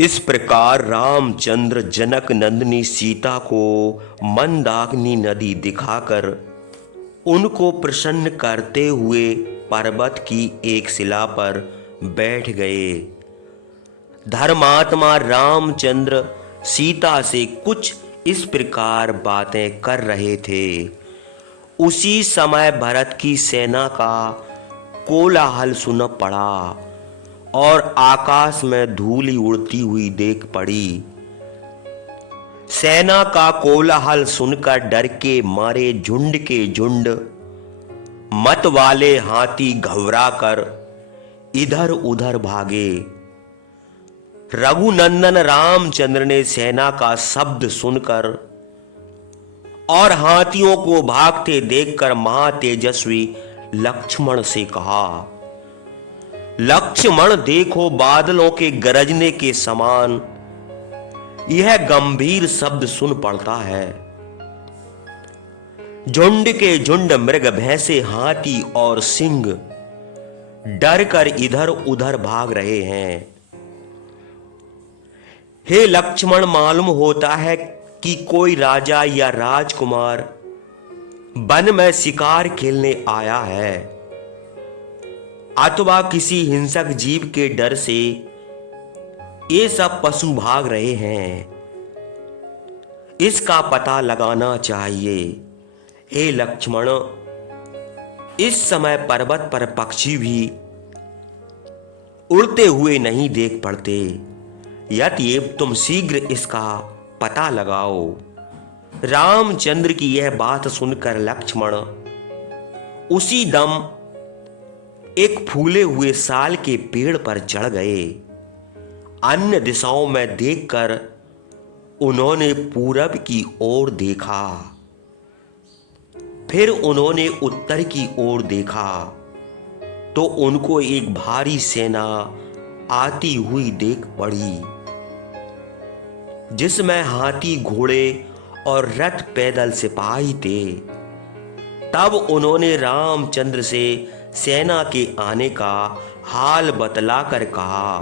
इस प्रकार रामचंद्र जनक नंदिनी सीता को मंदाकिनी नदी दिखाकर उनको प्रसन्न करते हुए पर्वत की एक शिला पर बैठ गए। धर्मात्मा रामचंद्र सीता से कुछ इस प्रकार बातें कर रहे थे। उसी समय भरत की सेना का कोलाहल सुन पड़ा और आकाश में धूलि उड़ती हुई देख पड़ी। सेना का कोलाहल सुनकर डर के मारे झुंड के झुंड मत वाले हाथी घबराकर इधर उधर भागे। रघुनंदन रामचंद्र ने सेना का शब्द सुनकर और हाथियों को भागते देखकर महातेजस्वी लक्ष्मण से कहा, लक्ष्मण देखो, बादलों के गरजने के समान यह गंभीर शब्द सुन पड़ता है। झुंड के झुंड मृग, भैंसे, हाथी और सिंह डर कर इधर उधर भाग रहे हैं। हे लक्ष्मण, मालूम होता है कि कोई राजा या राजकुमार वन में शिकार खेलने आया है अथवा किसी हिंसक जीव के डर से ये सब पशु भाग रहे हैं। इसका पता लगाना चाहिए। हे लक्ष्मण, इस समय पर्वत पर पक्षी भी उड़ते हुए नहीं देख पड़ते। यदि तुम शीघ्र इसका पता लगाओ। रामचंद्र की यह बात सुनकर लक्ष्मण उसी दम एक फूले हुए साल के पेड़ पर चढ़ गए। अन्य दिशाओं में देखकर उन्होंने पूरब की ओर देखा, फिर उन्होंने उत्तर की ओर देखा तो उनको एक भारी सेना आती हुई देख पड़ी, जिसमें हाथी, घोड़े और रथ पैदल सिपाही थे। तब उन्होंने रामचंद्र से सेना के आने का हाल बतलाकर कहा,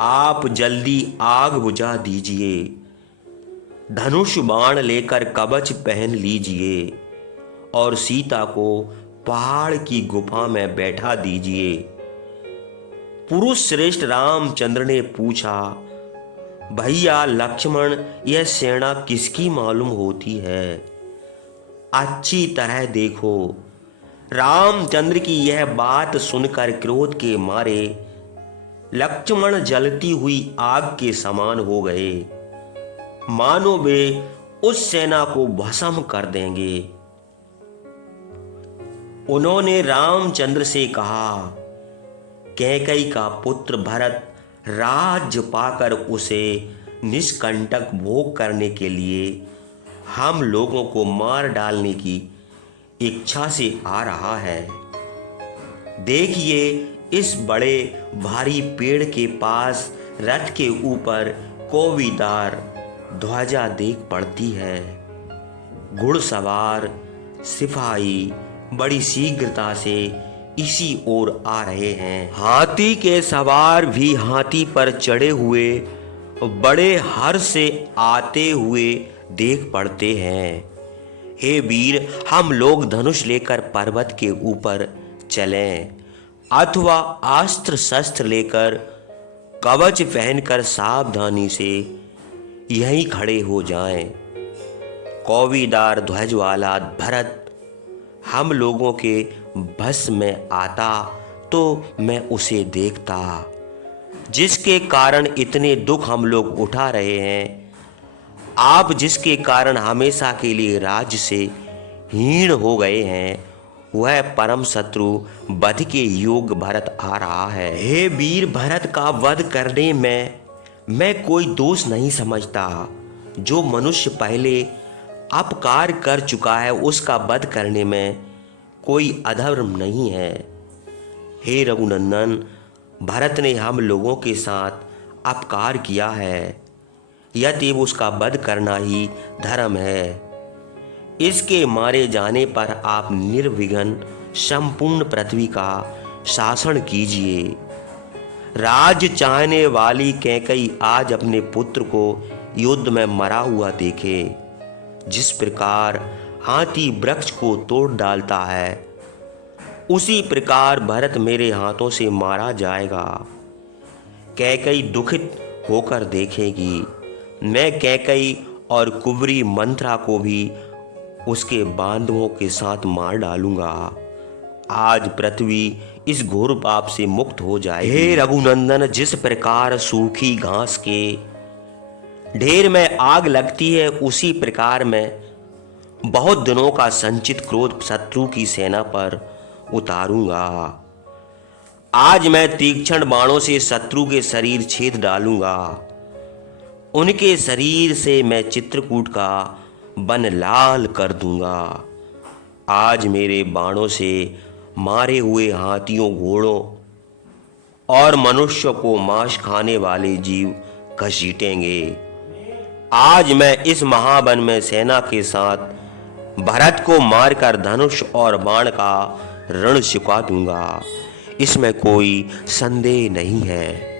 आप जल्दी आग बुझा दीजिए, धनुष बाण लेकर कवच पहन लीजिए और सीता को पहाड़ की गुफा में बैठा दीजिए। पुरुष श्रेष्ठ रामचंद्र ने पूछा, भैया लक्ष्मण, यह सेना किसकी मालूम होती है? अच्छी तरह देखो। रामचंद्र की यह बात सुनकर क्रोध के मारे लक्ष्मण जलती हुई आग के समान हो गए, मानो वे उस सेना को भस्म कर देंगे। उन्होंने रामचंद्र से कहा, कैकेयी का पुत्र भरत राज्य पाकर उसे निष्कंटक भोग करने के लिए हम लोगों को मार डालने की इच्छा से आ रहा है। देखिए, इस बड़े भारी पेड़ के पास रथ के ऊपर कोवीदार ध्वजा देख पड़ती है। घुड़सवार सिपाही बड़ी शीघ्रता से इसी ओर आ रहे हैं। हाथी के सवार भी हाथी पर चढ़े हुए बड़े हर्ष से आते हुए देख पड़ते हैं। हे वीर, हम लोग धनुष लेकर पर्वत के ऊपर चलें अथवा अस्त्र शस्त्र लेकर कवच पहनकर सावधानी से यहीं खड़े हो जाएं। कौवीदार ध्वज वाला भरत हम लोगों के बस में आता तो मैं उसे देखता, जिसके कारण इतने दुख हम लोग उठा रहे हैं। आप जिसके कारण हमेशा के लिए राज्य से हीन हो गए हैं, वह परम शत्रु वध के योग भरत आ रहा है। हे वीर, भरत का वध करने में मैं कोई दोष नहीं समझता। जो मनुष्य पहले अपकार कर चुका है, उसका वध करने में कोई अधर्म नहीं है। हे रघुनंदन, भरत ने हम लोगों के साथ अपकार किया है, अतएव उसका वध करना ही धर्म है। इसके मारे जाने पर आप निर्विघ्न संपूर्ण पृथ्वी का शासन कीजिए। राज चाहने वाली कैकई आज अपने पुत्र को युद्ध में मरा हुआ देखे। जिस प्रकार हाथी वृक्ष को तोड़ डालता है, उसी प्रकार भरत मेरे हाथों से मारा जाएगा। कैकई दुखित होकर देखेगी। मैं कैकई और कुंवरी मंत्रा को भी उसके बांधवों के साथ मार डालूंगा। आज पृथ्वी इस घोर पाप से मुक्त हो जाएगी। हे रघुनंदन, जिस प्रकार सूखी घास के ढेर में आग लगती है, उसी प्रकार में बहुत दिनों का संचित क्रोध शत्रु की सेना पर उतारूंगा। आज मैं तीक्ष्ण बाणों से शत्रु के शरीर छेद डालूंगा। उनके शरीर से मैं चित्रकूट का बन लाल कर दूंगा। आज मेरे बाणों से मारे हुए हाथियों, घोड़ों और मनुष्य को मांस खाने वाले जीव घसीटेंगे। आज मैं इस महावन में सेना के साथ भरत को मारकर धनुष और बाण का ऋण चुका दूंगा। इसमें कोई संदेह नहीं है।